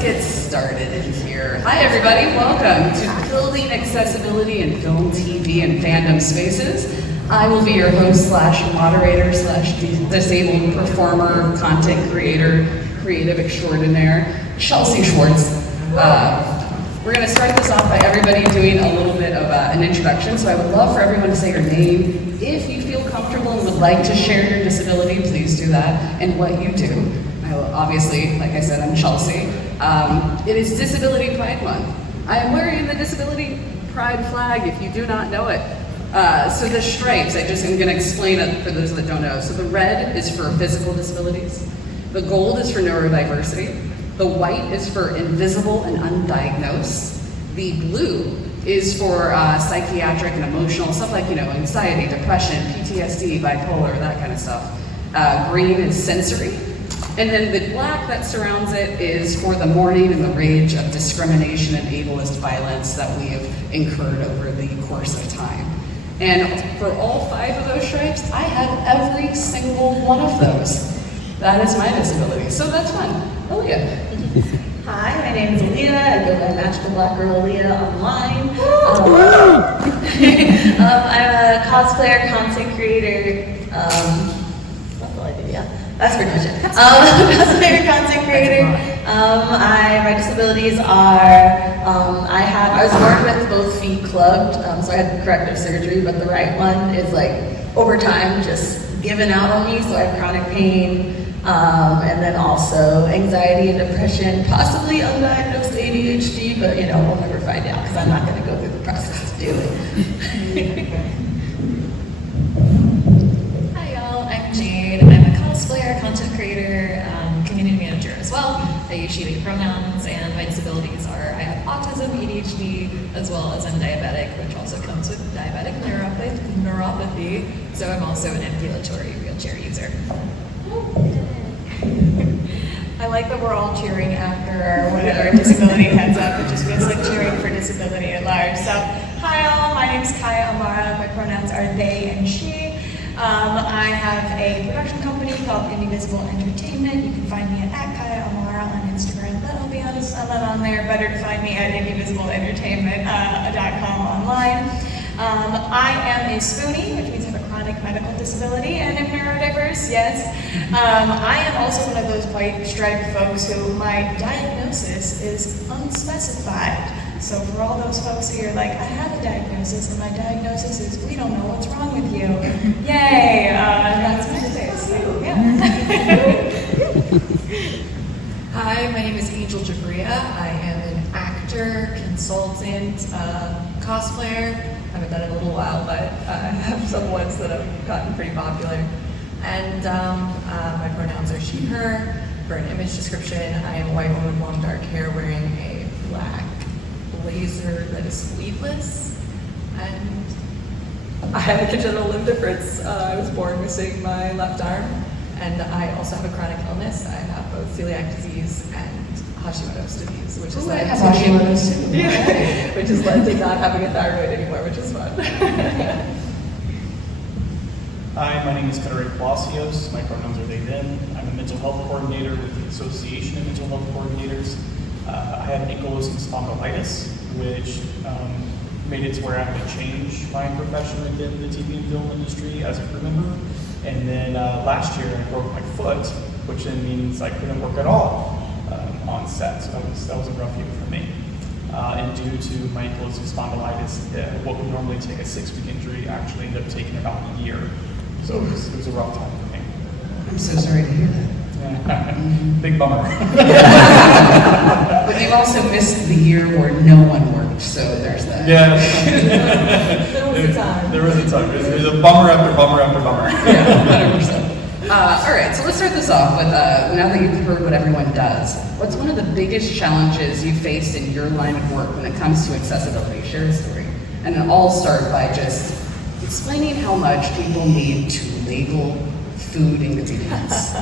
get started in here. Hi everybody, welcome to Building Accessibility in Film, TV, and Fandom Spaces. I will be your host slash moderator slash disabled performer, content creator, creative extraordinaire, Chelsea Schwartz. We're going to start this off by everybody doing a little bit of an introduction, so I would love for everyone to say your name. If you feel comfortable and would like to share your disability, please do that, and what you do. Obviously, like I said, I'm Chelsea. It is Disability Pride Month. I am wearing the Disability Pride flag if you do not know it. So the stripes, I'm going to explain it for those that don't know. So the red is for physical disabilities. The gold is for neurodiversity. The white is for invisible and undiagnosed. The blue is for psychiatric and emotional, stuff like, anxiety, depression, PTSD, bipolar, that kind of stuff. Green is sensory. And then the black that surrounds it is for the mourning and the rage of discrimination and ableist violence that we have incurred over the course of time. And for all 5 of those stripes, I have every single one of those. That is my disability, so that's fun. Alia. Hi, my name is Alia. I go by MagicalBlackGirl Alia online. I'm a cosplayer, content creator. That's all I do, yeah. That's pretty much it. Cosplayer, content creator. My disabilities are, I was born with both feet clubbed, so I had corrective surgery, but the right one is over time just given out on me, so I have chronic pain, and then also anxiety and depression, possibly undiagnosed ADHD, but we'll never find out because I'm not going to go through the process to do it. Hi y'all, I'm Jade. I'm a cosplayer, content creator, community manager as well. I use she, they pronouns, and my disabilities are I have autism, ADHD, as well as I'm diabetic, which also comes with diabetic neuropathy, so I'm also an ambulatory wheelchair user. I like that we're all cheering after whatever disability heads up. It just feels like cheering for disability at large. So, hi all, my name is Kiah Amara. My pronouns are they and she. I have a production company called Indivisible Entertainment. You can find me at Kiah Amara on Instagram, but I'll be honest, I'm not on there. Better to find me at indivisiblentertainment.com online. I am a spoonie, which means I have a chronic medical disability, and I'm neurodiverse, yes. I am also one of those white striped folks who my diagnosis is unspecified. So for all those folks who are like, I have a diagnosis, and my diagnosis is, we don't know what's wrong with you. Yay, that's my case. Yeah. Hi, my name is Angel Giuffria. I am an actor, consultant, cosplayer. I haven't done it in a little while, but I have some ones that have gotten pretty popular. And my pronouns are she, her. For an image description, I am a white woman with long dark hair wearing a black blazer that is sleeveless. And I have a congenital limb difference. I was born missing my left arm. And I also have a chronic illness. I have both celiac disease and Hashimoto's disease, which is I have Hashimoto's too. which has led to not having a thyroid anymore, which is fun. Hi, my name is Ray Palacios. My pronouns are they, them. I'm a mental health coordinator with the Association of Mental Health Coordinators. I have ankylosing spondylitis, which made it to where I had to change my profession within the TV and film industry as a crew member. And then last year I broke my foot, which then means I couldn't work at all on set. So that was a rough year for me. And due to my ankylosing spondylitis, what would normally take a 6-week injury actually ended up taking about a year. So it was a rough time for me. I'm so sorry to hear that. Big bummer. But you also missed the year where no one worked, so there's that. Yeah. There was a time. There was a time. There's a bummer after bummer after bummer. Yeah, 100%. All right, so let's start this off with, now that you've heard what everyone does, what's one of the biggest challenges you faced in your line of work when it comes to accessibility? Share a story. And then I'll start by just explaining how much people need to label food ingredients.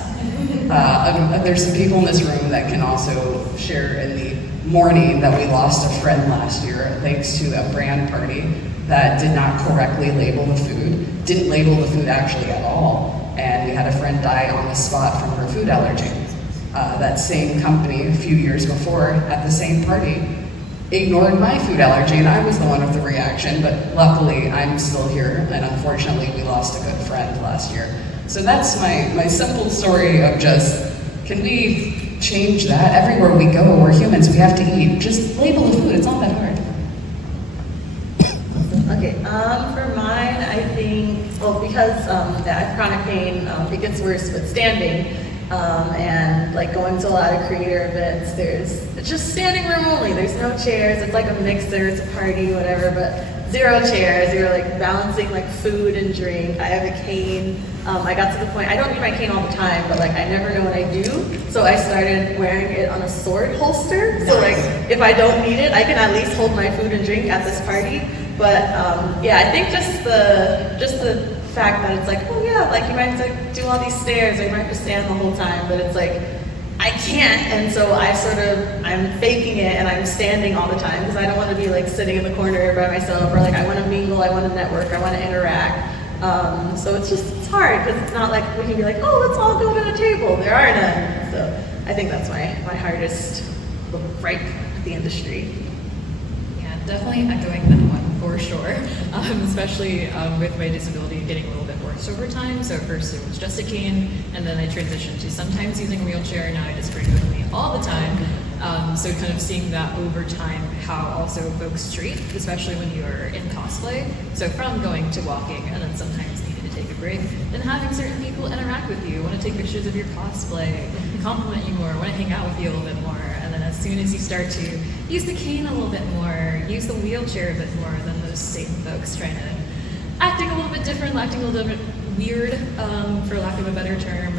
There's some people in this room that can also share in the mourning that we lost a friend last year thanks to a brand party that did not correctly label the food, didn't label the food actually at all, and we had a friend die on the spot from her food allergy. that same company a few years before at the same party ignored my food allergy, and I was the one with the reaction, but luckily I'm still here, and unfortunately we lost a good friend last year. So that's my simple story of just, can we change that? Everywhere we go, we're humans, we have to eat. Just label the food, it's not that hard. Okay, for mine, I think, well, because I have chronic pain, it gets worse with standing, and like going to a lot of creator events, it's just standing room only, there's no chairs, it's like a mixer, it's a party, whatever, but 0 chairs, you're like balancing like food and drink. I have a cane. I got to the point, I don't need my cane all the time, but like I never know what I do, so I started wearing it on a sword holster, so like if I don't need it, I can at least hold my food and drink at this party. But yeah, I think just the fact that it's like, oh yeah, like you might have to do all these stairs or you might have to stand the whole time, but it's like, I can't, and so I'm faking it and I'm standing all the time because I don't want to be like sitting in the corner by myself, or like I want to mingle, I want to network, I want to interact. So it's hard because it's not like we can be like, oh, let's all go to the table. There are none. So I think that's my hardest gripe with the industry. Definitely echoing that one for sure, especially with my disability getting a little bit worse over time. So first it was just a cane, and then I transitioned to sometimes using a wheelchair, now I just bring it with me all the time. So kind of seeing that over time, how also folks treat, especially when you're in cosplay. So from going to walking, and then sometimes needing to take a break, then having certain people interact with you, want to take pictures of your cosplay, compliment you more, want to hang out with you a little bit more. As soon as you start to use the cane a little bit more, use the wheelchair a bit more, then those same folks acting a little bit different, acting a little bit weird, for lack of a better term,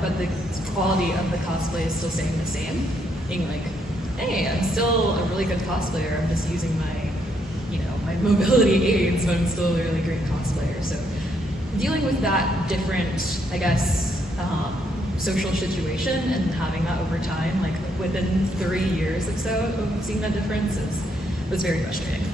but the quality of the cosplay is still staying the same. Being like, hey, I'm still a really good cosplayer, I'm just using my, my mobility aids, but I'm still a really great cosplayer. So dealing with that different, I guess, social situation and having that over time, like within 3 years or so of seeing that difference was very frustrating.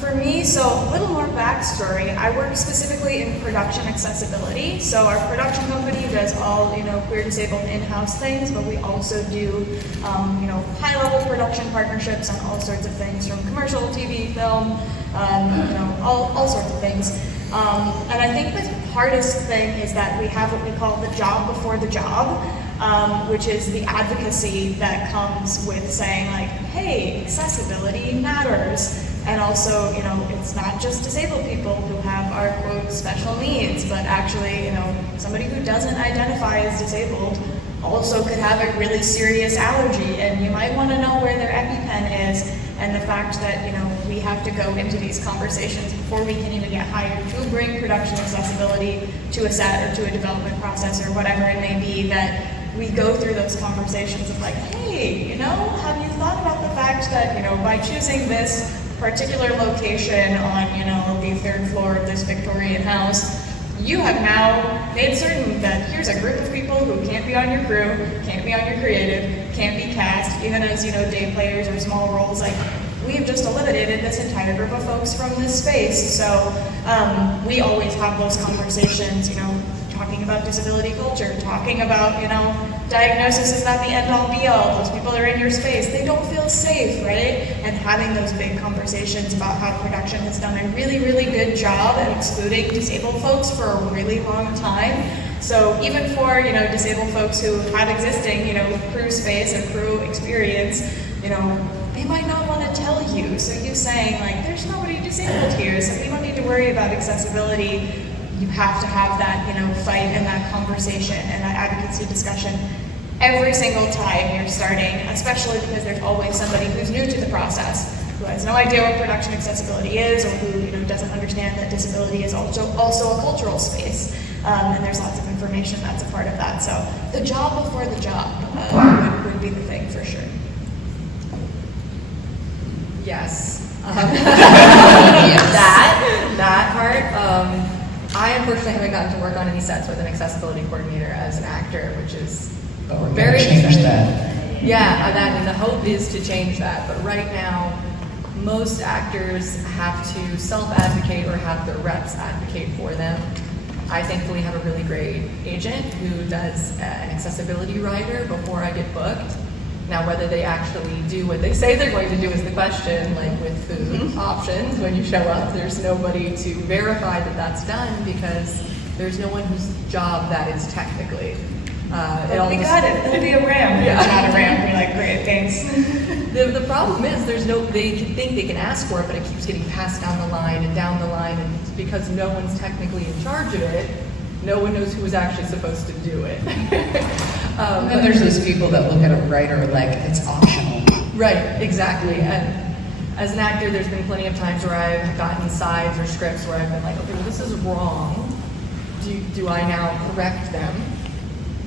For me, so a little more backstory. I work specifically in production accessibility. So our production company does all, queer disabled in-house things, but we also do, high-level production partnerships on all sorts of things, from commercial, TV, film, all sorts of things. And I think the hardest thing is that we have what we call the job before the job, which is the advocacy that comes with saying like, hey, accessibility matters. And also, it's not just disabled people who have our, quote, special needs, but actually, somebody who doesn't identify as disabled also could have a really serious allergy, and you might want to know where their EpiPen is, and the fact that, we have to go into these conversations before we can even get hired to bring production accessibility to a set or to a development process or whatever it may be, that we go through those conversations of like, hey, have you thought about the fact that, by choosing this particular location on, the 3rd floor of this Victorian house, you have now made certain that here's a group of people who can't be on your crew, can't be on your creative, can't be cast, even as, day players or small roles, like, we've just eliminated this entire group of folks from this space. So we always have those conversations, talking about disability culture, talking about, diagnosis is not the end-all be-all. Those people are in your space, they don't feel safe, right? And having those big conversations about how production has done a really, really good job at excluding disabled folks for a really long time. So even for, disabled folks who have existing, crew space and crew experience, they might not want to tell you. So you saying like, there's nobody disabled here, so we don't need to worry about accessibility. You have to have that, fight and that conversation and that advocacy discussion every single time you're starting, especially because there's always somebody who's new to the process, who has no idea what production accessibility is, or who doesn't understand that disability is also a cultural space. And there's lots of information that's a part of that. So the job before the job would be the thing for sure. Yes. That part. I unfortunately haven't gotten to work on any sets with an accessibility coordinator as an actor, which is very change exciting. that. Yeah, and the hope is to change that. But right now, most actors have to self-advocate or have their reps advocate for them. I thankfully have a really great agent who does an accessibility rider before I get booked. Now, whether they actually do what they say they're going to do is the question, like with food options, when you show up, there's nobody to verify that that's done because there's no one whose job that is technically. We got it. It'll be a ramp. Yeah. It's not a ramp. You're like, great, thanks. The problem is they can think they can ask for it, but it keeps getting passed down the line, and because no one's technically in charge of it, no one knows who is actually supposed to do it. And then there's those people that look at a writer like it's optional. Right, exactly. And as an actor, there's been plenty of times where I've gotten sides or scripts where I've been like, okay, well, this is wrong. Do I now correct them?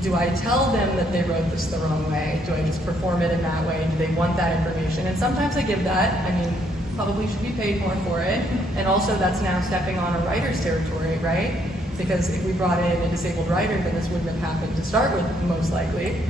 Do I tell them that they wrote this the wrong way? Do I just perform it in that way? Do they want that information? And sometimes I give that. I mean, probably should be paid more for it. And also that's now stepping on a writer's territory, right? Because if we brought in a disabled writer, then this wouldn't have happened to start with, most likely.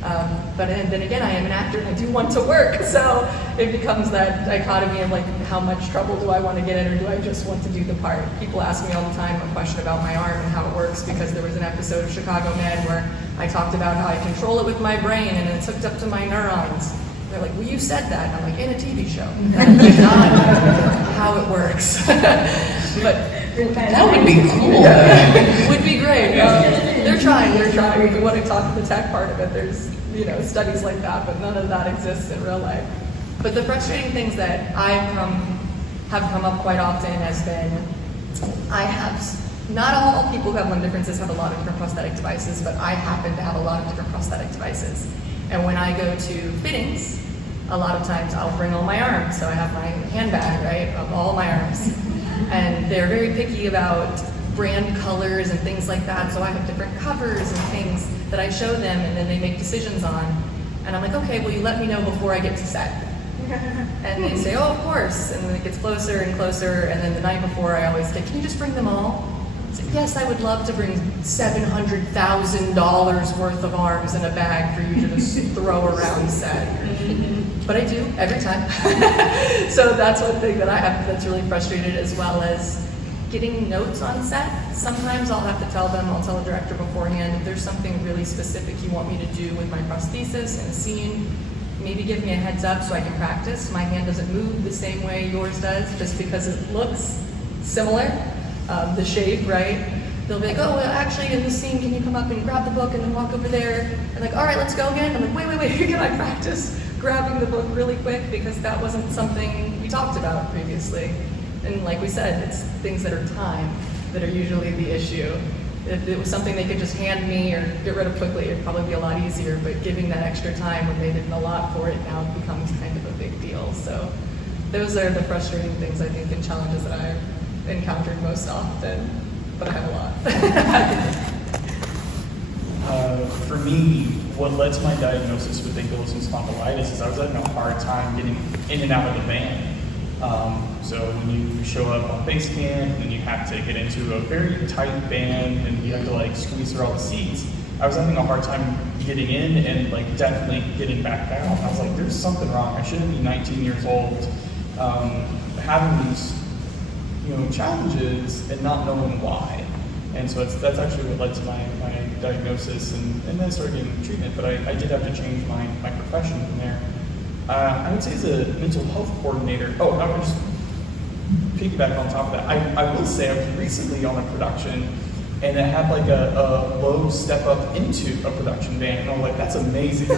But then again, I am an actor and I do want to work, so it becomes that dichotomy of like, how much trouble do I want to get in, or do I just want to do the part? People ask me all the time a question about my arm and how it works, because there was an episode of Chicago Med where I talked about how I control it with my brain and it's hooked up to my neurons. They're like, well, you said that. And I'm like, in a TV show. That's not how it works. But That would be cool. yeah, would be great. They're trying. If you want to talk the tech part of it, there's studies like that, but none of that exists in real life. But the frustrating things that have come up quite often has been, not all people who have limb differences have a lot of different prosthetic devices, but I happen to have a lot of different prosthetic devices. And when I go to fittings, a lot of times I'll bring all my arms. So I have my handbag, right, of all my arms. And they're very picky about brand colors and things like that. So I have different covers and things that I show them, and then they make decisions on. And I'm like, okay, well, you let me know before I get to set. And they say, oh, of course. And then it gets closer and closer. And then the night before, I always say, can you just bring them all? I say, yes, I would love to bring $700,000 worth of arms in a bag for you to just throw around set. But I do, every time. So that's one thing that I have that's really frustrated, as well as getting notes on set. Sometimes I'll have to tell them, I'll tell a director beforehand, if there's something really specific you want me to do with my prosthesis in a scene, maybe give me a heads up so I can practice. My hand doesn't move the same way yours does, just because it looks similar, the shape, right? They'll be like, oh, well, actually, in this scene, can you come up and grab the book and then walk over there? And like, all right, let's go again. I'm like, wait, can I practice grabbing the book really quick? Because that wasn't something we talked about previously. And like we said, it's things that are time that are usually the issue. If it was something they could just hand me or get rid of quickly, it'd probably be a lot easier, but giving that extra time when they didn't allot for it now becomes kind of a big deal. So those are the frustrating things, I think, and challenges that I've encountered most often, but I have a lot. For me, what led to my diagnosis with ankylosing spondylitis is I was having a hard time getting in and out of the van. So when you show up on base camp and you have to get into a very tight van and you have to like squeeze through all the seats, I was having a hard time getting in and like definitely getting back out. I was like, there's something wrong. I shouldn't be 19 years old having these challenges and not knowing why. And so that's actually what led to my diagnosis and then started getting treatment. But I did have to change my profession from there. I would say as a mental health coordinator, I would just piggyback on top of that. I will say I was recently on a production and it had like a low step up into a production van, and I'm like, that's amazing.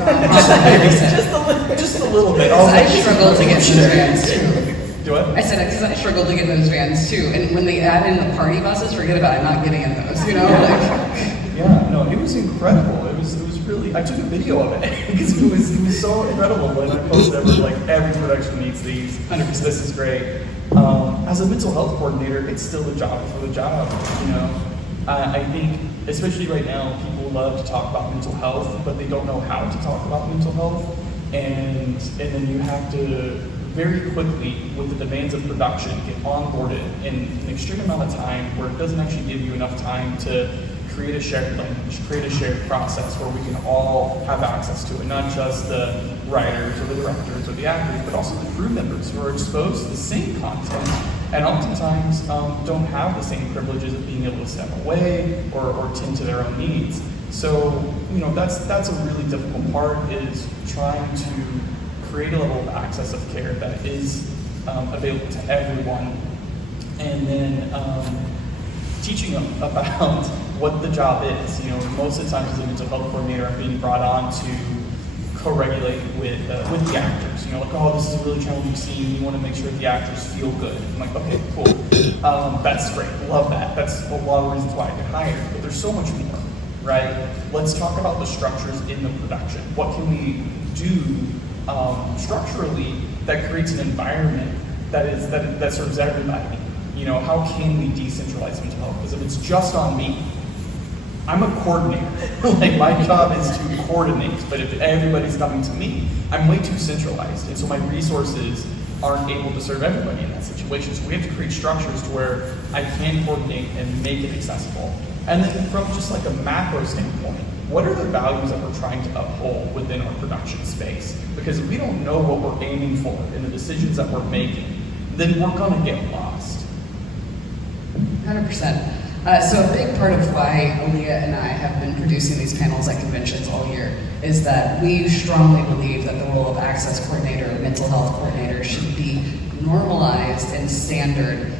just a little bit. I struggle to get those vans too. Do what? I said it because I struggle to get those vans too. And when they add in the party buses, forget about it, not getting in those, Yeah, no, it was incredible. It was really, I took a video of it because it was so incredible, and I posted every production needs these. 100%. This is great. As a mental health coordinator, it's still a job for the job, I think, especially right now, people love to talk about mental health, but they don't know how to talk about mental health, and then you have to very quickly, with the demands of production, get onboarded in an extreme amount of time where it doesn't actually give you enough time to create a shared language, create a shared process where we can all have access to it, not just the writers or the directors or the actors, but also the crew members who are exposed to the same content and oftentimes don't have the same privileges of being able to step away or tend to their own needs. So, you know, that's a really difficult part, is trying to create a level of access of care that is available to everyone, and then teaching them about what the job is. You know, most of the times as a mental health coordinator, I'm being brought on to co-regulate with the actors. You know, like, oh, this is a really challenging scene. You want to make sure the actors feel good. I'm like, okay, cool. That's great. Love that. That's a lot of reasons why I get hired. But there's so much more, right? Let's talk about the structures in the production. What can we do structurally that creates an environment that serves everybody? You know, how can we decentralize mental health? Because if it's just on me, I'm a coordinator. Like, my job is to coordinate, but if everybody's coming to me, I'm way too centralized. And so my resources aren't able to serve everybody in that situation. So we have to create structures to where I can coordinate and make it accessible. And then from just like a macro standpoint, what are the values that we're trying to uphold within our production space? Because if we don't know what we're aiming for in the decisions that we're making, then we're gonna get lost. 100%. So a big part of why Alia and I have been producing these panels at conventions all year is that we strongly believe that the role of access coordinator and mental health coordinator should be normalized and standard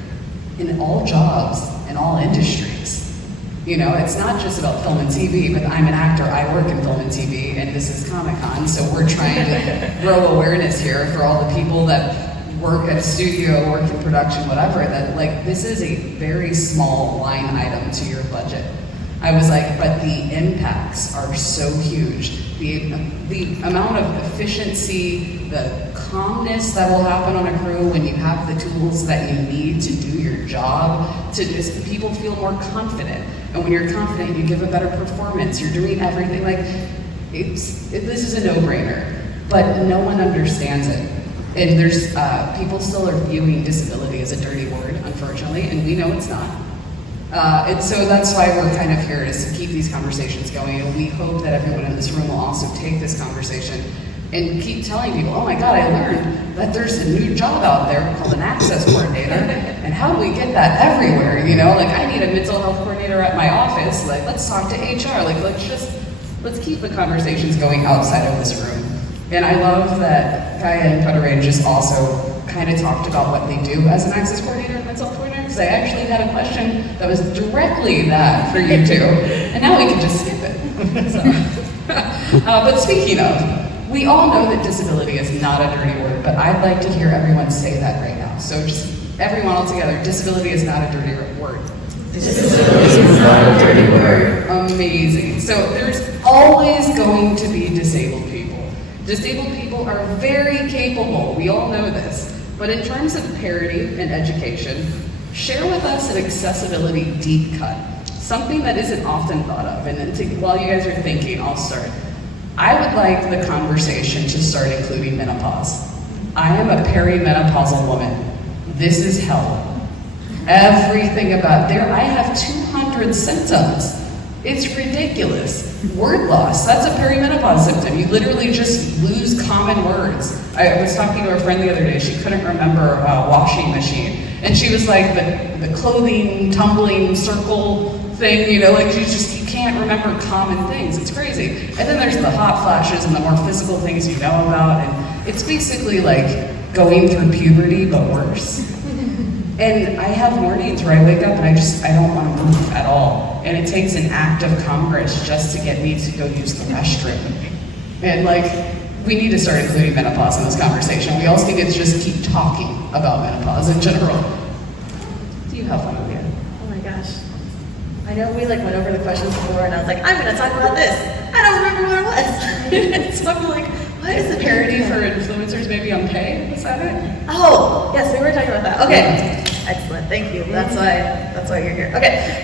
in all jobs, in all industries. You know, it's not just about film and TV, but I'm an actor, I work in film and TV, and this is Comic-Con, so we're trying to grow awareness here for all the people that work at a studio, work in production, whatever, that like, this is a very small line item to your budget. I was like, but the impacts are so huge. The amount of efficiency, the calmness that will happen on a crew when you have the tools that you need to do your job, to just, people feel more confident. And when you're confident, you give a better performance, you're doing everything, like, this is a no-brainer, but no one understands it. And there's, people still are viewing disability as a dirty word, unfortunately, and we know it's not. And so that's why we're kind of here, is to keep these conversations going, and we hope that everyone in this room will also take this conversation and keep telling people, oh my God, I learned that there's a new job out there called an access coordinator, and how do we get that everywhere, you know? Like, I need a mental health coordinator at my office, like, let's talk to HR, like, let's keep the conversations going outside of this room. And I love that Kiah and Federated just also kind of talked about what they do as an access coordinator and mental health coordinator, because I actually had a question that was directly that for you two, and now we can just skip it. So. But speaking of, we all know that disability is not a dirty word, but I'd like to hear everyone say that right now. So just everyone all together, disability is not a dirty word. Disability is not a dirty word. Amazing. So there's always going to be disabled people. Disabled people are very capable, we all know this. But in terms of parity and education, share with us an accessibility deep cut, something that isn't often thought of. And then while you guys are thinking, I'll start. I would like the conversation to start including menopause. I am a perimenopausal woman. This is hell. Everything about there, I have 200 symptoms. It's ridiculous. Word loss, that's a perimenopause symptom. You literally just lose common words. I was talking to a friend the other day, she couldn't remember a washing machine. And she was like, the clothing tumbling circle thing, you know, like you can't remember common things. It's crazy. And then there's the hot flashes and the more physical things you know about. And it's basically like going through puberty, but worse. And I have mornings where I wake up and I don't want to move at all. And it takes an act of Congress just to get me to go use the restroom. And like, we need to start including menopause in this conversation. We also need to just keep talking about menopause in general. Do you have fun with it? Oh my gosh. I know we like went over the questions before and I was like, I'm gonna talk about this. I don't remember what it was. And so I'm like, what is the Parity for influencers maybe on pay? Was that it? Oh, yes, we were talking about that. Okay, excellent, thank you. That's why you're here. Okay,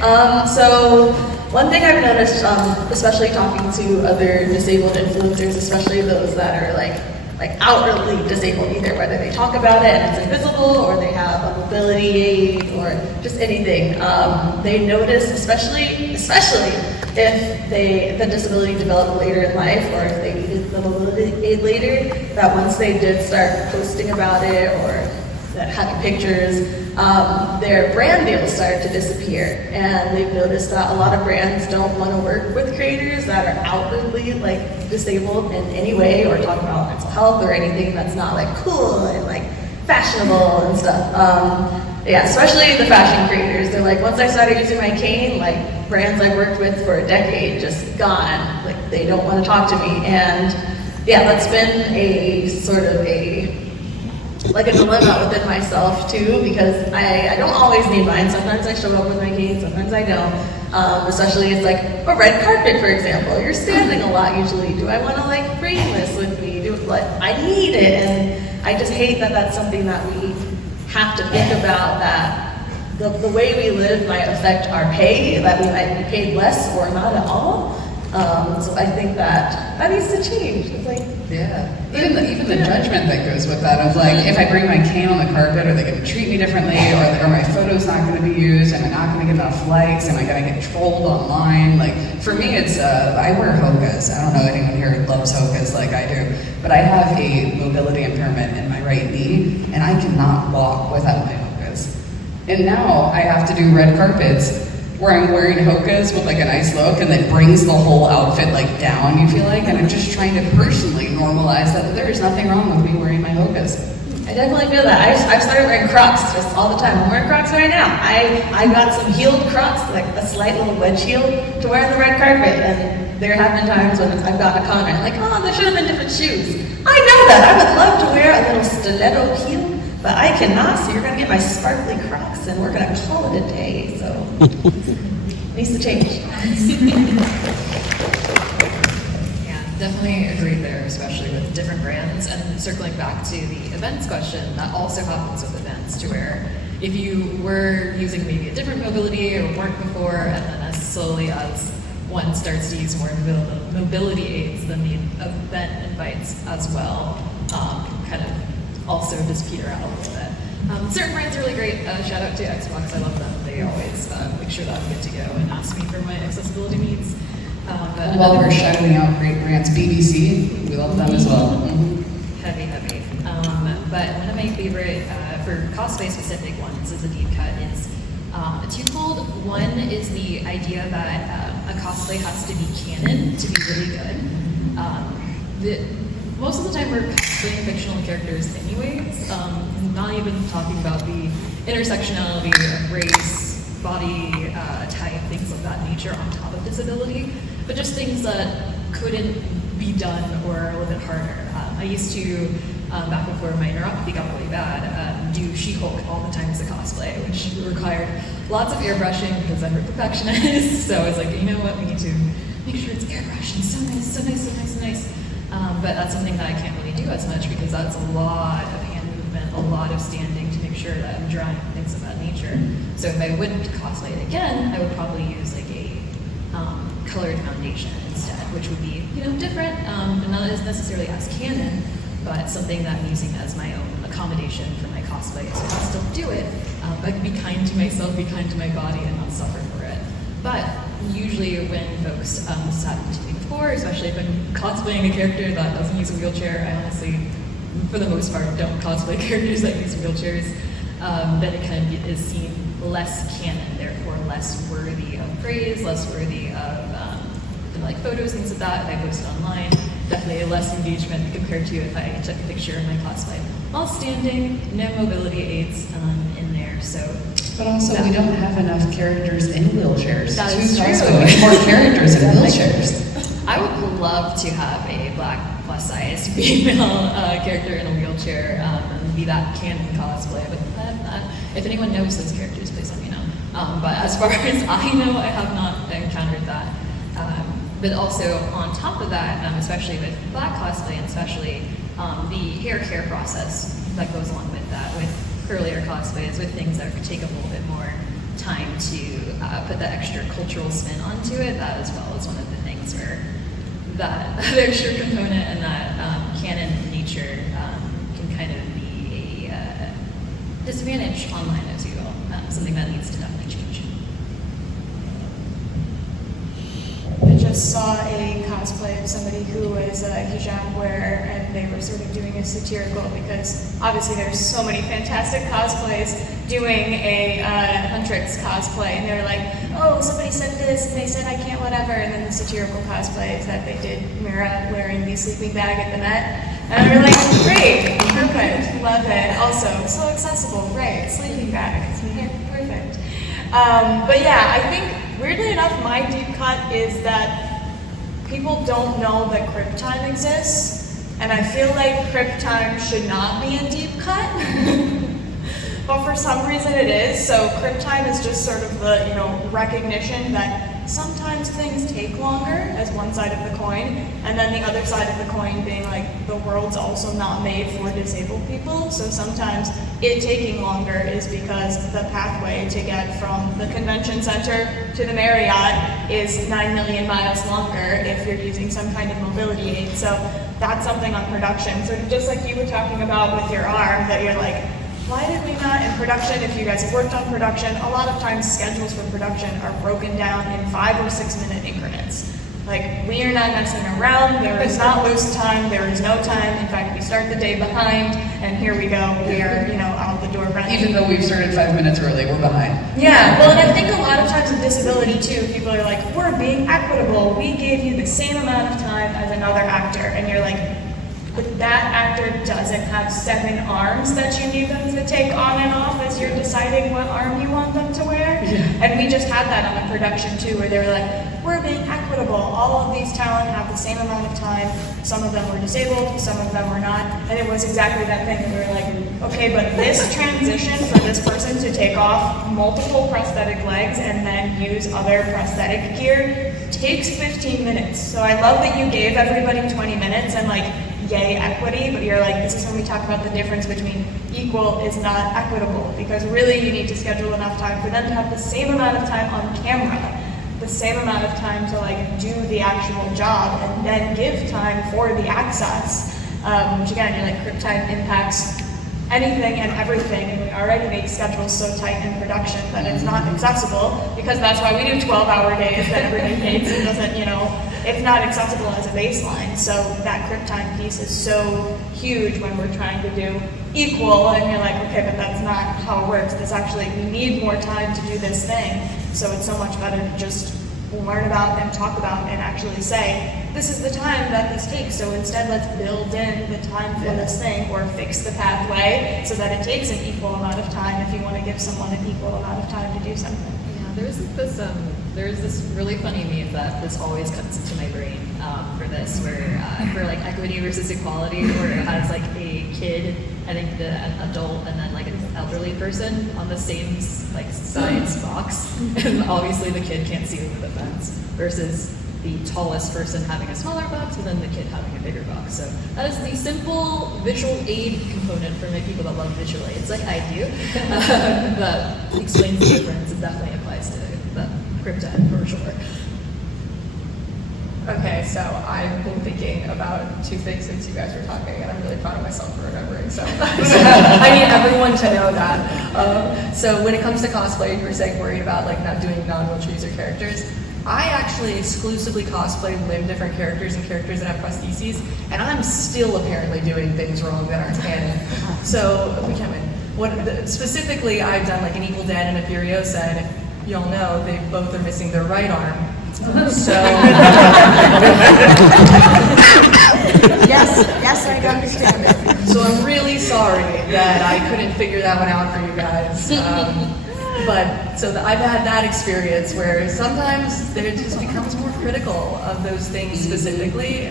so one thing I've noticed, especially talking to other disabled influencers, especially those that are like like outwardly disabled, either whether they talk about it and it's invisible, or they have a mobility aid, or just anything. They notice, especially if the disability developed later in life, or if they needed the mobility aid later, that once they did start posting about it or having pictures, their brand deals started to disappear. And they've noticed that a lot of brands don't want to work with creators that are outwardly like disabled in any way, or talk about mental health or anything that's not like cool and like fashionable and stuff. Yeah, especially the fashion creators. They're like, once I started using my cane, like brands I worked with for a decade just gone. Like they don't want to talk to me. And yeah, that's been a sort of a dilemma within myself too, because I don't always need mine. Sometimes I show up with my cane, sometimes I don't. Especially it's like a red carpet, for example. You're standing a lot usually. Do I want to like bring this with me? I need it, and I just hate that that's something that we have to think about, that the way we live might affect our pay, that we might be paid less or not at all. So I think that needs to change. It's like, yeah, even the judgment that goes with that of like, if I bring my cane on the carpet, are they going to treat me differently, or my photo's not going to be used? Am I not going to get enough likes? Am I going to get trolled online? Like for me, it's I wear hokas. I don't know anyone here who loves hokas like I do, but I have a mobility impairment in my right knee, and I cannot walk without my hokas. And now I have to do red carpets where I'm wearing hokas with like a nice look, and that brings the whole outfit like down, you feel like, and I'm just trying to personally normalize that there is nothing wrong with me wearing my hokas. I definitely feel that. I've started wearing Crocs just all the time. I'm wearing Crocs right now. I got some heeled Crocs, like a slight little wedge heel, to wear on the red carpet, and there have been times when I've gotten a comment like, oh, there should have been different shoes. I know that. I would love to wear a little stiletto heel, but I cannot, so you're gonna get my sparkly Crocs, and we're gonna call it a day, so. Needs to change. Yeah, definitely agree there, especially with different brands. And circling back to the events question, that also happens with events, to where if you were using maybe a different mobility or weren't before, and then as slowly as one starts to use more mobility aids, then the event invites as well kind of also just peter out a little bit. Certain brands are really great. Shout out to Xbox, I love them. They always make sure that I'm good to go and ask me for my accessibility needs. But While we're shouting out great brands, BBC, we love them as well. Heavy. But one of my favorite, for cosplay specific ones, is a deep cut, is twofold. One is the idea that a cosplay has to be canon to be really good. Most of the time we're cosplaying fictional characters anyways, not even talking about the intersectionality of race, body type, things of that nature on top of disability, but just things that couldn't be done or a little bit harder. I used to, back before my neuropathy got really bad, do She-Hulk all the time as a cosplay, which required lots of airbrushing because I'm a perfectionist, so I was like, you know what, we need to make sure it's airbrushed and so nice. But that's something that I can't really do as much because that's a lot of hand movement, a lot of standing to make sure that I'm drawing, things of that nature. So if I wouldn't cosplay it again, I would probably use like a colored foundation instead, which would be, different, and not as necessarily as canon, but something that I'm using as my own accommodation for my cosplay, so I can still do it. I can be kind to myself, be kind to my body, and not suffer for it. But usually when folks, this has happened to me before, especially if I'm cosplaying a character that doesn't use a wheelchair, I honestly, for the most part, don't cosplay characters that use wheelchairs, then it kind of is seen less canon, therefore less worthy of praise, less worthy of like photos, things like that. If I post it online, definitely less engagement compared to if I took a picture of my cosplay while standing, no mobility aids in there. So, but also we don't have enough characters in wheelchairs. That is true. Also need more characters in wheelchairs. I would love to have a black plus-size female character in a wheelchair and be that canon cosplay. But if anyone knows those characters, please let me know. But as far as I know, I have not encountered that. But also on top of that, especially with black cosplay, and especially the hair care process that goes along with that, with curlier cosplays, with things that take a little bit more time to put that extra cultural spin onto it, that as well is one of the things where that extra component and that canon feature can kind of be a disadvantage online, as you will, something that needs to definitely change. I just saw a cosplay of somebody who was a hijab wearer, and they were sort of doing a satirical, because obviously there's so many fantastic cosplays, doing a Huntrix cosplay, and they were like, oh, somebody said this, and they said I can't whatever, and then the satirical cosplay is that they did Mira wearing the sleeping bag at the Met, and we were like, great, perfect, love it, also, so accessible, right, sleeping bag, perfect. But yeah, I think, weirdly enough, my deep cut is that people don't know that crypt time exists, and I feel like crypt time should not be a deep cut, but for some reason it is. So crypt time is just sort of the, recognition that sometimes things take longer as one side of the coin, and then the other side of the coin being like the world's also not made for disabled people. So sometimes it taking longer is because the pathway to get from the convention center to the Marriott is 9 million miles longer if you're using some kind of mobility aid. So that's something on production. So just like you were talking about with your arm, that you're like, why did we not in production, if you guys have worked on production, a lot of times schedules for production are broken down in 5 or 6 minute increments. Like, we are not messing around, there is not loose time, there is no time. In fact, we start the day behind, and here we go, we are, out the door running. Even though we've started 5 minutes early, we're behind. Yeah, well, and I think a lot of times with disability too, people are like, we're being equitable, we gave you the same amount of time as another actor, and you're like, but that actor doesn't have 7 arms that you need them to take on and off as you're deciding what arm you want them to wear. Yeah. And we just had that on the production too, where they were like, we're being equitable. All of these talent have the same amount of time. Some of them were disabled, some of them were not. And it was exactly that thing. We were like, okay, but this transition for this person to take off multiple prosthetic legs and then use other prosthetic gear takes 15 minutes. So I love that you gave everybody 20 minutes and like, yay equity, but you're like, this is when we talk about the difference between equal is not equitable, because really you need to schedule enough time for them to have the same amount of time on camera, the same amount of time to like do the actual job, and then give time for the access, which again, you're like, crypt time impacts anything and everything, and we already make schedules so tight in production that it's not accessible, because that's why we do 12-hour days that everybody hates and doesn't, it's not accessible as a baseline. So that crypt time piece is so huge when we're trying to do equal, and you're like, okay, but that's not how it works. This actually, we need more time to do this thing, so it's so much better to just learn about and talk about and actually say, this is the time that this takes, so instead let's build in the time for this thing, or fix the pathway so that it takes an equal amount of time if you want to give someone an equal amount of time to do something. Yeah, there's this really funny meme that this always cuts into my brain for this, where for like equity versus equality, where it has like a kid, I think an adult, and then like an elderly person on the same like size box, and obviously the kid can't see over the fence, versus the tallest person having a smaller box, but then the kid having a bigger box. So that is the simple visual aid component for my people that love visual aids, like I do, that explains the difference. It definitely applies to the crypto for sure. Okay, so I've been thinking about 2 things since you guys were talking, and I'm really proud of myself for remembering. So I need everyone to know that. So when it comes to cosplay, you were saying worried about like not doing non-wheelchair user characters. I actually exclusively cosplay live different characters and characters that have prostheses, and I'm still apparently doing things wrong that aren't canon. So we can't win. Specifically, I've done like an Evil Dead and a Furiosa, and if y'all know, they both are missing their right arm. So yes, I understand it. So I'm really sorry that I couldn't figure that one out for you guys. I've had that experience where sometimes there just becomes more critical of those things specifically.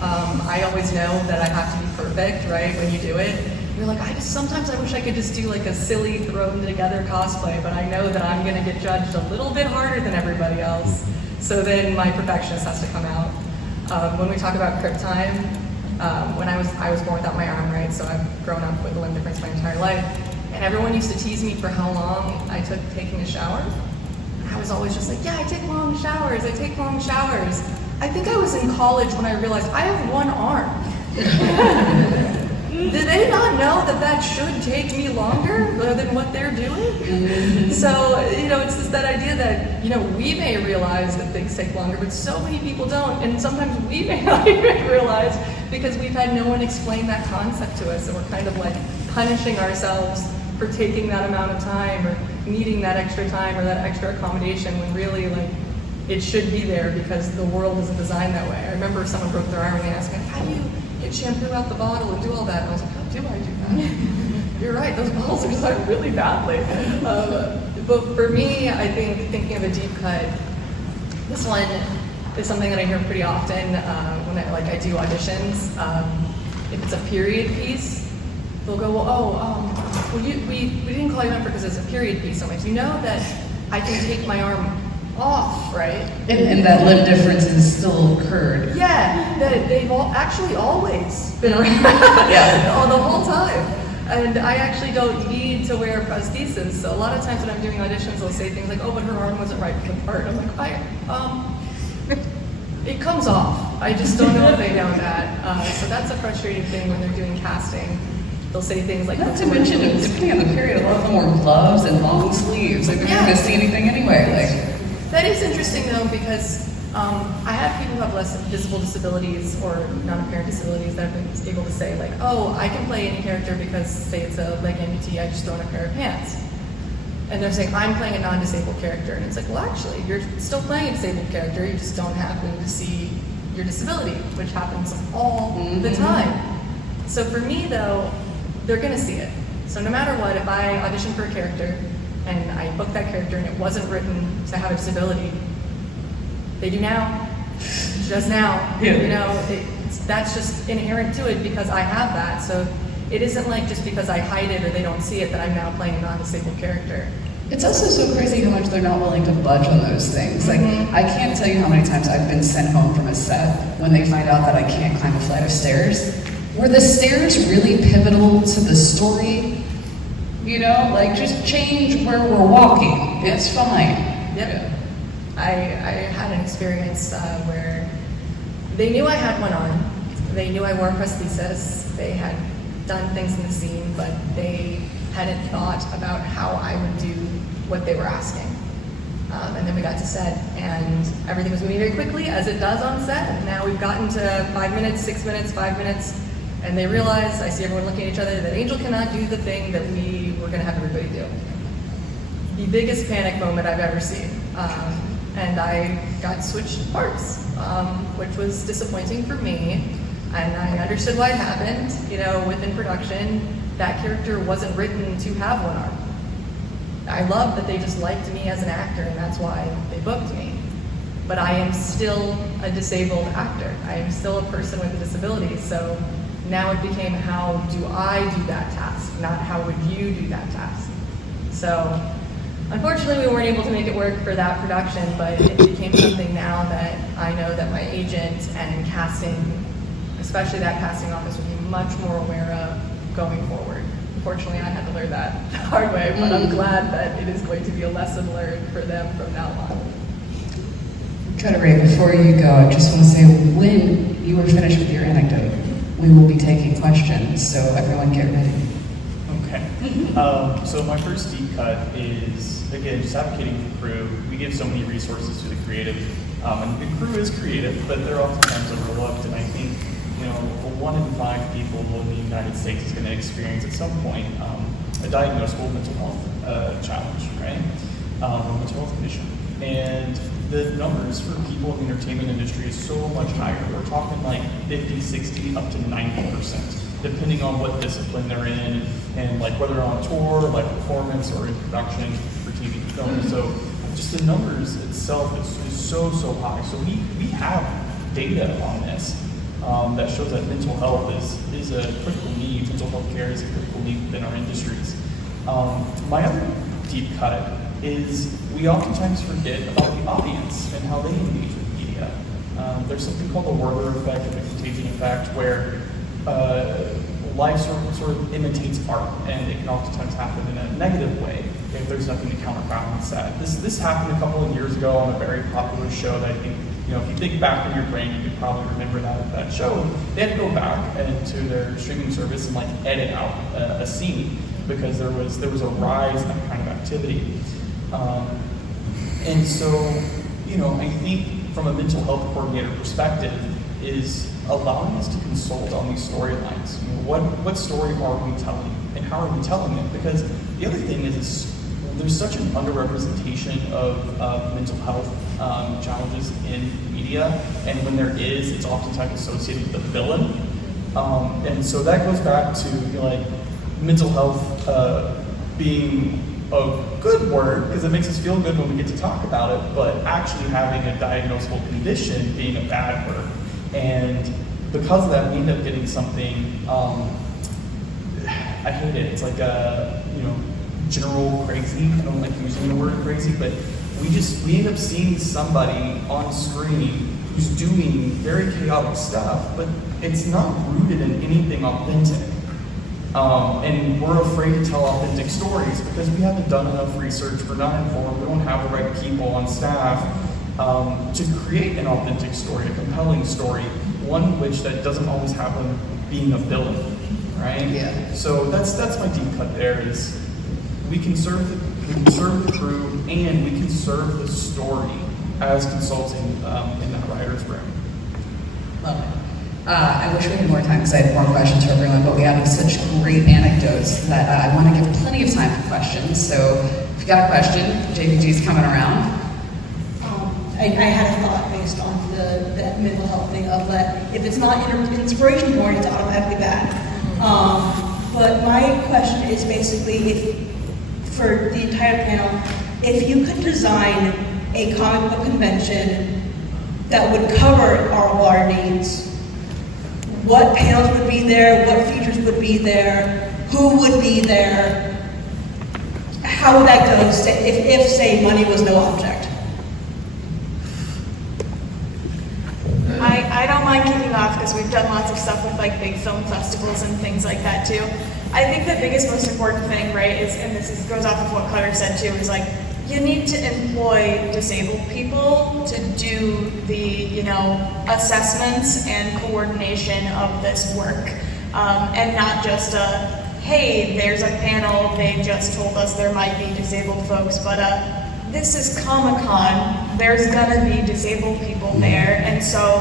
I always know that I have to be perfect, right, when you do it. You're like, sometimes I wish I could just do like a silly thrown together cosplay, but I know that I'm gonna get judged a little bit harder than everybody else. So then my perfectionist has to come out. When we talk about crypt time, when I was born without my arm, right, so I've grown up with a limb difference my entire life. And everyone used to tease me for how long I took taking a shower. And I was always just like, yeah, I take long showers. I think I was in college when I realized I have one arm. that should take me longer than what they're doing. So, it's just that idea that, we may realize that things take longer, but so many people don't. And sometimes we may not even realize because we've had no one explain that concept to us. And we're kind of like punishing ourselves for taking that amount of time or needing that extra time or that extra accommodation when really like it should be there because the world isn't designed that way. I remember someone broke their arm and they asked me, how do you get shampoo out the bottle and do all that? And I was like, how do I do that? You're right, those bottles are designed really badly. But for me, I think thinking of a deep cut, this one is something that I hear pretty often when I do auditions. If it's a period piece, they'll go, we didn't call you in because it's a period piece. I'm like, you know that I can take my arm off, right? And that lip difference is still occurred. Yeah, that they've actually always been around the whole time. And I actually don't need to wear prosthesis. So a lot of times when I'm doing auditions, they'll say things like, oh, but her arm wasn't right for the part. I'm like, it comes off. I just don't know if they know that. So that's a frustrating thing when they're doing casting. They'll say things like, not to mention, depending on the period, a lot of them wear gloves and long sleeves. Like, they're not going to see anything anyway. That is interesting though, because I have people who have less visible disabilities or non-apparent disabilities that have been able to say like, oh, I can play any character because, say it's a leg amputee, I just throw in a pair of pants. And they're saying, I'm playing a non-disabled character. And it's like, well, actually, you're still playing a disabled character, you just don't happen to see your disability, which happens all the time. So for me though, they're gonna see it. So no matter what, if I audition for a character, and I booked that character and it wasn't written to have a disability, they do now, just now. That's just inherent to it because I have that. So it isn't like just because I hide it or they don't see it that I'm now playing a non-disabled character. It's also so crazy how much they're not willing to budge on those things. Like, I can't tell you how many times I've been sent home from a set when they find out that I can't climb a flight of stairs. Were the stairs really pivotal to the story? Just change where we're walking. It's fine. Yep. I had an experience where they knew I had one on. They knew I wore a prosthesis. They had done things in the scene, but they hadn't thought about how I would do what they were asking. And then we got to set, and everything was moving very quickly, as it does on set. And now we've gotten to 5 minutes, 6 minutes, 5 minutes. And they realize, I see everyone looking at each other, that Angel cannot do the thing that we were gonna have everybody do. The biggest panic moment I've ever seen. And I got switched parts, which was disappointing for me. And I understood why it happened. Within production, that character wasn't written to have one arm. I love that they just liked me as an actor, and that's why they booked me. But I am still a disabled actor. I am still a person with a disability, so now it became, how do I do that task, not how would you do that task. So unfortunately we weren't able to make it work for that production, but it became something now that I know that my agent and casting, especially that casting office, will be much more aware of going forward. Unfortunately, I had to learn that the hard way, but I'm glad that it is going to be a lesson learned for them from now on. Ray, before you go, I just want to say, when you are finished with your anecdote, we will be taking questions, so everyone get ready. Okay. So my first deep cut is, again, just advocating for crew. We give so many resources to the creative, and the crew is creative, but they're oftentimes overlooked, and I think, 1 in 5 people in the United States is going to experience at some point a diagnosable mental health challenge, right? Mental health condition. And the numbers for people in the entertainment industry is so much higher. We're talking like 50, 60, up to 90%, depending on what discipline they're in, and like whether they're on tour, like performance, or in production for TV and film. So just the numbers itself is so high. So we have data on this that shows that mental health is a critical need. Mental health care is a critical need within our industries. My other deep cut is we oftentimes forget about the audience and how they engage with media. There's something called the Werther effect and the contagion effect, where life sort of imitates art, and it can oftentimes happen in a negative way if there's nothing to counterbalance that. This happened a couple of years ago on a very popular show that I think if you think back in your brain, you could probably remember that show. They had to go back into their streaming service and like edit out a scene because there was a rise in that kind of activity. And so, I think from a mental health coordinator perspective is allowing us to consult on these storylines. What story are we telling and how are we telling it? Because the other thing is there's such an underrepresentation of mental health challenges in media, and when there is, it's oftentimes associated with the villain. And so that goes back to mental health being a good word because it makes us feel good when we get to talk about it, but actually having a diagnosable condition being a bad word. And because of that, we end up getting something, I hate it, it's like general crazy. I don't like using the word crazy, but we end up seeing somebody on screen who's doing very chaotic stuff, but it's not rooted in anything authentic. And we're afraid to tell authentic stories because we haven't done enough research, we're not informed, we don't have the right people on staff to create an authentic story, a compelling story, one that doesn't always have them being a villain, right? Yeah. So that's my deep cut there is we can serve the crew and we can serve the story as consulting in that writer's room. Love it. I wish we had more time because I had more questions for everyone, but we have such great anecdotes that I want to give plenty of time for questions. So if you got a question, JVG's coming around. I had a thought based on that mental health thing of that if it's not inspiration porn, it's automatically bad. But my question is basically for the entire panel, if you could design a comic book convention that would cover all of our needs, what panels would be there, what features would be there, who would be there, how would that go if say, money was no object? I don't mind kicking off because we've done lots of stuff with big film festivals and things like that too. I think the biggest, most important thing, right, is, and goes off of what Cutter said too, is you need to employ disabled people to do the, assessments and coordination of this work. And not just hey, there's a panel, they just told us there might be disabled folks, but this is Comic-Con, there's gonna be disabled people there, and so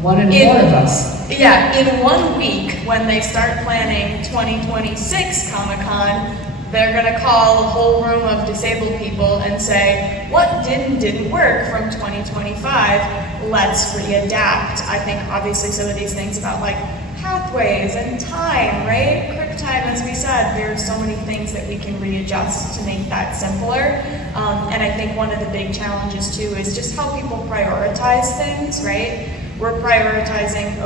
one in four of us. Yeah, in 1 week, when they start planning 2026 Comic-Con, they're gonna call a whole room of disabled people and say, what didn't work from 2025, let's readapt. I think obviously some of these things about pathways and time, right? Quick time, as we said, there are so many things that we can readjust to make that simpler. And I think one of the big challenges too is just how people prioritize things, right? We're prioritizing,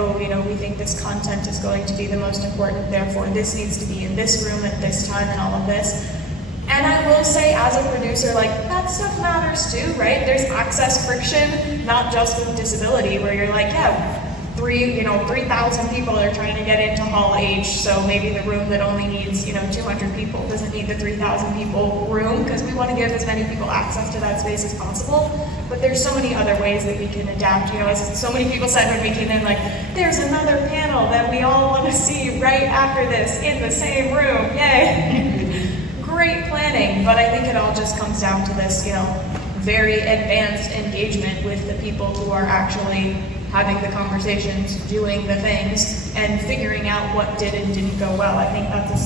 we think this content is going to be the most important, therefore this needs to be in this room at this time and all of this. And I will say, as a producer, that stuff matters too, right? There's access friction, not just with disability, where you're 3,000 people are trying to get into Hall H, so maybe the room that only needs, 200 people doesn't need the 3,000 people room, because we want to give as many people access to that space as possible. But there's so many other ways that we can adapt. As so many people said when we came in, there's another panel that we all want to see right after this in the same room. Yay! Great planning, but I think it all just comes down to this, very advanced engagement with the people who are actually having the conversations, doing the things, and figuring out what did and didn't go well. I think that's a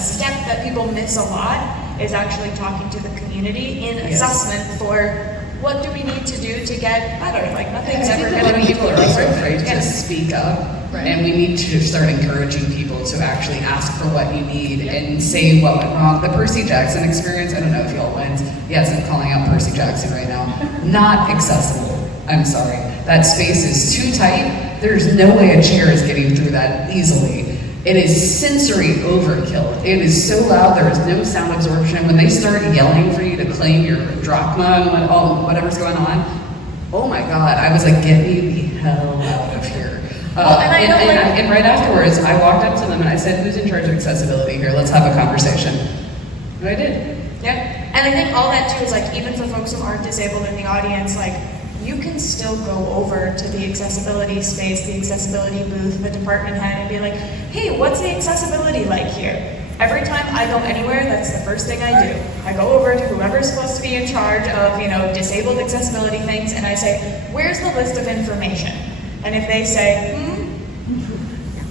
step that people miss a lot, is actually talking to the community in assessment for what do we need to do to get better. Nothing's ever going to be people are also afraid to speak up, and we need to start encouraging people to actually ask for what you need and say what went wrong. The Percy Jackson experience, I don't know if y'all went. Yes, I'm calling out Percy Jackson right now. Not accessible. I'm sorry. That space is too tight. There's no way a chair is getting through that easily. It is sensory overkill. It is so loud, there is no sound absorption. When they start yelling for you to claim your drachma and whatever's going on, oh my God, I was get me the hell out of here. And right afterwards, I walked up to them and I said, who's in charge of accessibility here? Let's have a conversation. And I did. Yeah, and I think all that too is even for folks who aren't disabled in the audience, you can still go over to the accessibility space, the accessibility booth, the department head, and be like, hey, what's the accessibility like here? Every time I go anywhere, that's the first thing I do. I go over to whoever's supposed to be in charge of, disabled accessibility things, and I say, where's the list of information? And if they say,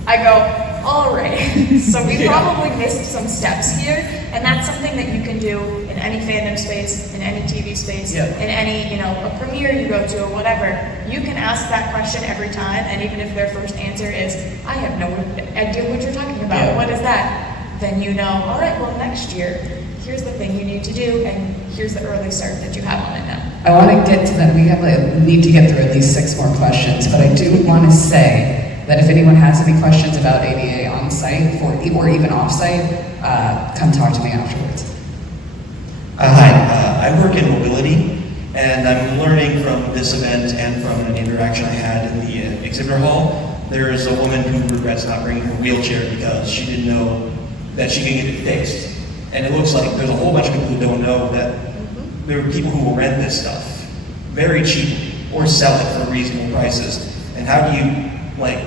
I go, all right. So we probably missed some steps here, and that's something that you can do in any fandom space, in any TV space, in any, a premiere you go to or whatever. You can ask that question every time, and even if their first answer is, I have no idea what you're talking about, what is that? Then all right, well, next year, here's the thing you need to do, and here's the early start that you have on it now. I want to get to that. We need to get through at least 6 more questions, but I do want to say that if anyone has any questions about ADA on site or even off site, come talk to me afterwards. Hi, I work in mobility, and I'm learning from this event and from an interaction I had in the exhibitor hall. There is a woman who regrets not bringing her wheelchair because she didn't know that she could get it fixed. And it looks like there's a whole bunch of people who don't know that there are people who will rent this stuff very cheaply or sell it for reasonable prices. And how do you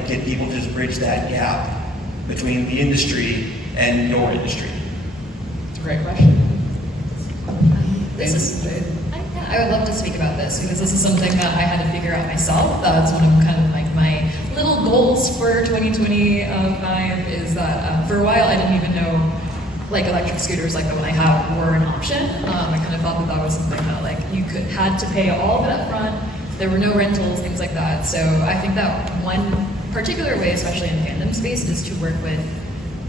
get people to just bridge that gap between the industry and your industry? It's a great question. I would love to speak about this because this is something that I had to figure out myself. That's one of kind of my little goals for 2025 is that for a while I didn't even know electric scooters like the one I have were an option. I kind of thought that was something that you had to pay all of it up front. There were no rentals, things like that. So I think that one particular way, especially in fandom space, is to work with,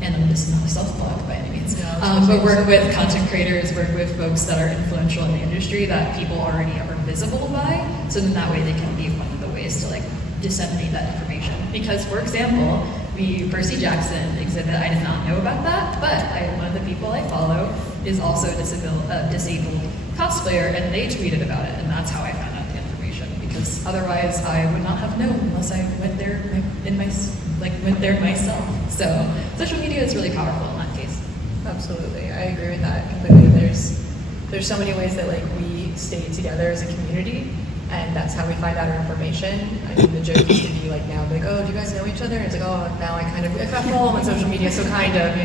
and this is not a self-plug by any means, but work with content creators, work with folks that are influential in the industry that people already are visible by, so then that way they can be one of the ways to disseminate that information. Because, for example, the Percy Jackson exhibit, I did not know about that, but one of the people I follow is also a disabled cosplayer, and they tweeted about it, and that's how I found out the information. Because otherwise, I would not have known unless I went there myself. So social media is really powerful in that case. Absolutely, I agree with that completely. There's so many ways that we stay together as a community, and that's how we find out our information. I mean, the joke used to be now, oh, do you guys know each other? And it's oh, now I follow them on social media, so kind of,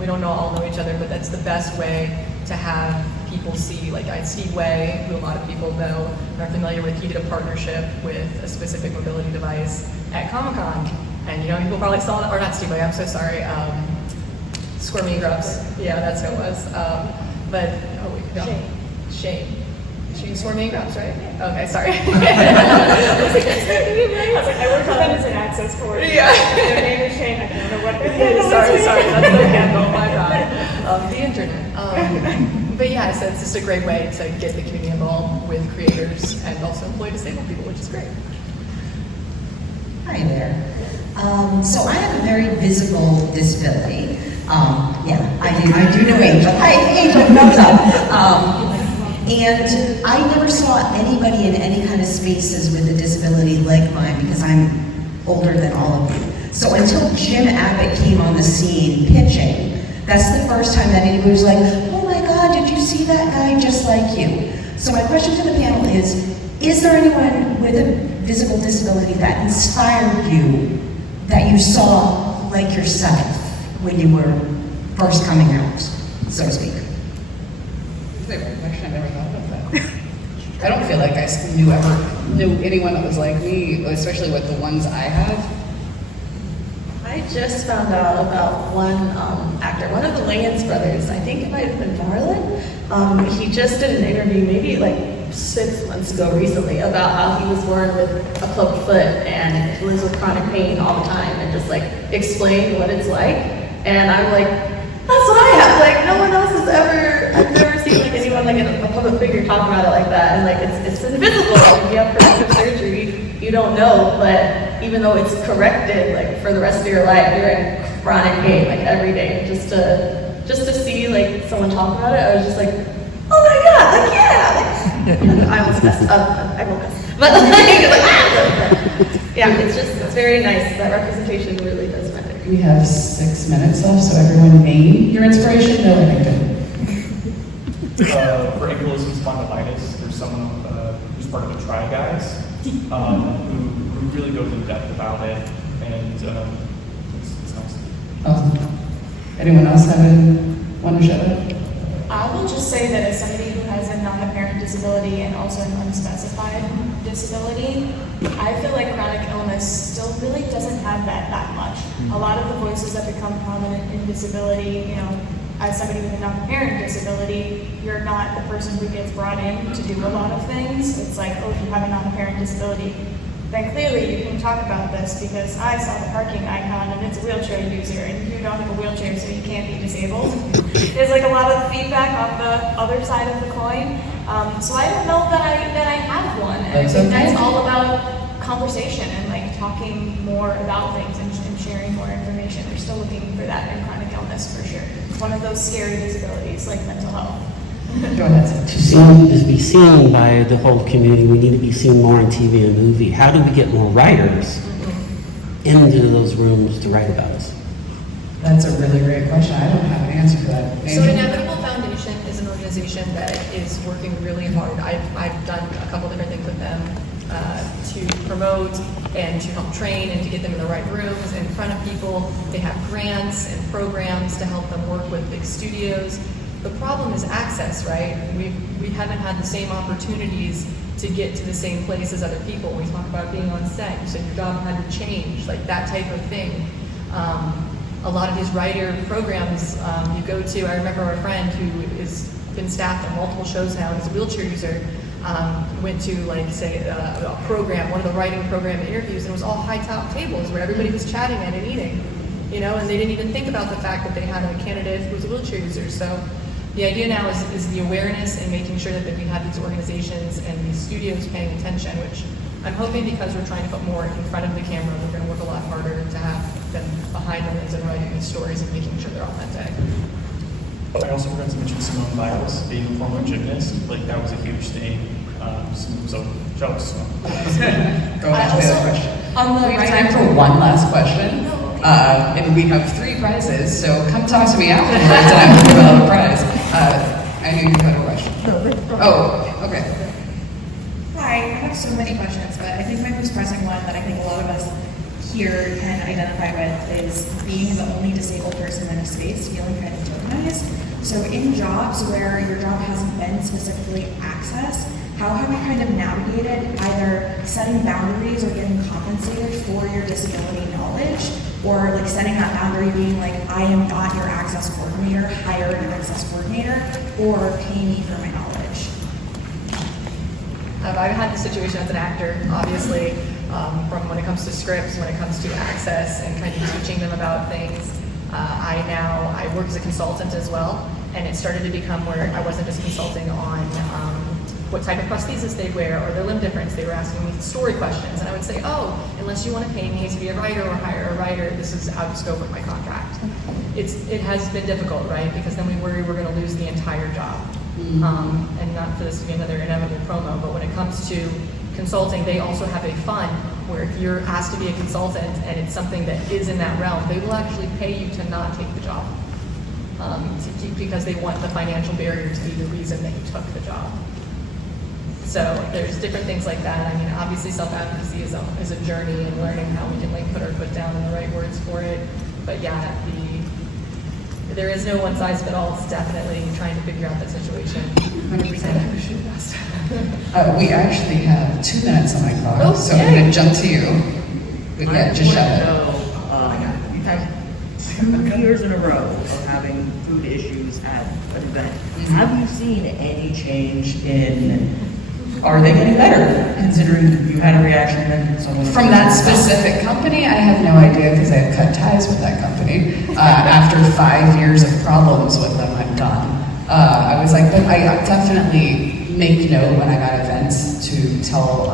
we don't all know each other, but that's the best way to have people see. I see Way, who a lot of people know and are familiar with. He did a partnership with a specific mobility device at Comic-Con, and people probably saw that, or not Steve Way, I'm so sorry, Squirmy Grubs, yeah, that's who it was. Shane. Squirmy Grubs, right? Okay, sorry. I work on that as an access board. Yeah. Their name is Shane. I don't know what their name is. Sorry, that's the handle, oh my god. The internet. But yeah, so it's just a great way to get the community involved with creators and also employ disabled people, which is great. Hi there. So I have a very visible disability. I do know Angel. Hi, Angel, thumbs up. And I never saw anybody in any kind of spaces with a disability like mine because I'm older than all of you. So until Jim Abbott came on the scene pitching, that's the first time that anybody was like, oh my God, did you see that guy just like you? So my question to the panel is there anyone with a visible disability that inspired you, that you saw like yourself when you were first coming out, so to speak? That's a great question. I never thought about that. I don't feel like I knew anyone that was like me, especially with the ones I have. I just found out about one actor, one of the Wayans brothers. I think it might have been Marlon. He just did an interview maybe 6 months ago recently about how he was born with a clubbed foot and lives with chronic pain all the time, and just explained what it's like. And I'm like, that's what I have. No one else has ever. I've never seen anyone a public figure talk about it like that. And it's invisible. If you have corrective surgery, you don't know. But even though it's corrected, for the rest of your life, you're in chronic pain every day. Just to see someone talk about it, I was just oh my God, yeah. I almost messed up. I won't mess. But yeah, it's very nice. That representation really does matter. We have 6 minutes left, so everyone name your inspiration. No, I think for ankylosing spondylitis, there's someone who's part of the Try Guys, who really goes in depth about it, and it's nice. Awesome. Anyone else want to shout out? I will just say that as somebody who has a non-apparent disability and also an unspecified disability, I feel like chronic illness still really doesn't have that much. A lot of the voices that become prominent in disability, you know, as somebody with a non-apparent disability, you're not the person who gets brought in to do a lot of things. It's like, oh, if you have a non-apparent disability, then clearly you can talk about this because I saw the parking icon and it's a wheelchair user and you don't have a wheelchair so you can't be disabled. There's like a lot of feedback on the other side of the coin. So I don't know that I have one. And I think that's all about conversation and like talking more about things and sharing more information. We're still looking for that in chronic illness for sure. It's one of those scary disabilities like mental health. Go ahead. To be seen by the whole community, we need to be seen more on TV and movie. How do we get more writers into those rooms to write about us? That's a really great question. I don't have an answer for that. So Angel? Inevitable Foundation is an organization that is working really hard. I've done a couple different things with them to promote and to help train and to get them in the right rooms in front of people. They have grants and programs to help them work with big studios. The problem is access, right? We haven't had the same opportunities to get to the same place as other people. We talk about being on set, you said your job had to change, like that type of thing. A lot of these writer programs you go to, I remember a friend who has been staffed on multiple shows now and is a wheelchair user, went to like say a program, one of the writing program interviews, and it was all high top tables where everybody was chatting and eating, you know, and they didn't even think about the fact that they had a candidate who was a wheelchair user. So the idea now is the awareness and making sure that we have these organizations and these studios paying attention, which I'm hoping because we're trying to put more in front of the camera, we're going to work a lot harder to have them behind the lens and writing these stories and making sure they're authentic. I also forgot to mention Simone Biles being a former gymnast. Like that was a huge thing. So jokes. Go ahead to the other question. On the We have time for one last question. And we have 3 prizes, so come talk to me afterwards and I will give out a prize. I knew you had a question. Oh, okay. Hi, I have so many questions, but I think my most pressing one that I think a lot of us here can identify with is being the only disabled person in a space, feeling kind of demonized. So in jobs where your job hasn't been specifically accessed, how have you kind of navigated either setting boundaries or getting compensated for your disability knowledge, or like setting that boundary being like, I am not your access coordinator, hire an access coordinator, or pay me for my knowledge? I've had this situation as an actor, obviously, from when it comes to scripts, when it comes to access and kind of teaching them about things. I work as a consultant as well, and it started to become where I wasn't just consulting on what type of prosthesis they wear or their limb difference. They were asking me story questions, and I would say, oh, unless you want to pay me to be a writer or hire a writer, this is out of scope of my contract. It has been difficult, right? Because then we worry we're going to lose the entire job. And not for this to be another inevitable promo, but when it comes to consulting, they also have a fund where if you're asked to be a consultant and it's something that is in that realm, they will actually pay you to not take the job because they want the financial barrier to be the reason that you took the job. So there's different things like that. I mean, obviously self-advocacy is a journey and learning how we can like put our foot down in the right words for it. But yeah, there is no one size fit all. It's definitely trying to figure out the situation. 100%. We actually have 2 minutes on my clock, Oh, so yay. I'm going to jump to you. But yeah, just shout it. We've had 2 years in a row of having food issues at an event. Have you seen any change in, are they getting better, considering you had a reaction and someone... From that specific company, I have no idea because I have cut ties with that company. After 5 years of problems with them, I'm done. I was like, but I definitely make note when I'm at events to tell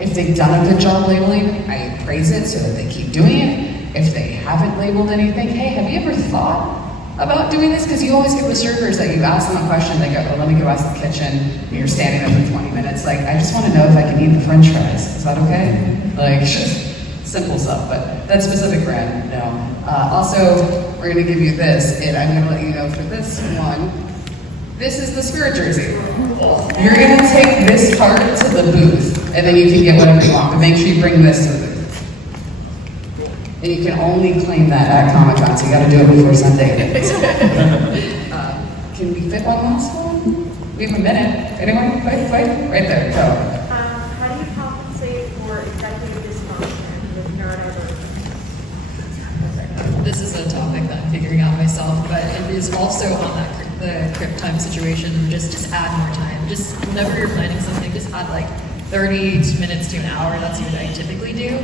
if they've done a good job labeling, I praise it so that they keep doing it. If they haven't labeled anything, hey, have you ever thought about doing this? Because you always get with servers that you ask them a question, they go, oh, let me go ask the kitchen, and you're standing there for 20 minutes. Like, I just want to know if I can eat the french fries. Is that okay? Like, simple stuff, but that specific brand, no. Also, we're going to give you this, and I'm going to let you know for this one, This is the spirit jersey. You're gonna take this part to the booth, and then you can get whatever you want, but make sure you bring this to the booth. And you can only claim that at Comic-Con, so you gotta do it before Sunday. Can we fit one last one? We have a minute. Anyone? Quick. Right there, go. How do you compensate for executive dysfunction with neurodivergence? This is a topic that I'm figuring out myself, but it is also on the crypt time situation. Just add more time. Just whenever you're planning something, just add like 30 minutes to an hour. That's what I typically do.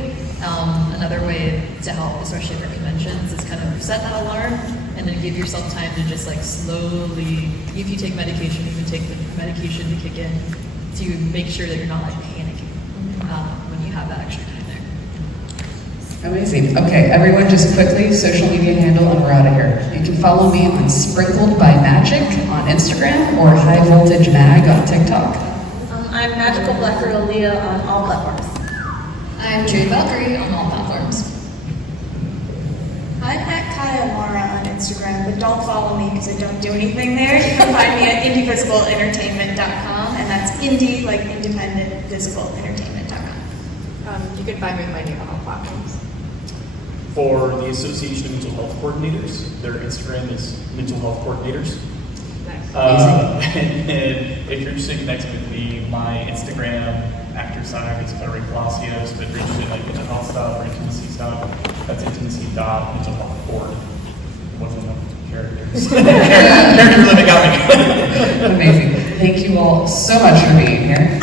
Another way to help, especially for conventions, is kind of set that alarm and then give yourself time to just like slowly, if you take medication, even take the medication to kick in to make sure that you're not like panicking when you have that extra time there. Amazing. Okay, everyone just quickly, social media handle, and we're out of here. You can follow me on Sprinkled by Magic on Instagram or High Voltage Mag on TikTok. I'm MagicalBlackGirl Alia on all platforms. I'm JadeValkyrie on all platforms. I'm at Kiah Amara on Instagram, but don't follow me because I don't do anything there. You can find me at indiephysicalEntertainment.com, and that's indie, like independent, physicalEntertainment.com. You can find me with my name on all platforms. For the Association of Mental Health Coordinators, their Instagram is Mental Health Coordinators. Nice. And if you're interested in connecting with me, my Instagram actor side is Ray Palacios, but if you're interested in like mental health stuff or intimacy stuff, that's intimacy.mentalhealthboard. It wasn't enough characters. Character living out. Amazing. Thank you all so much for being here.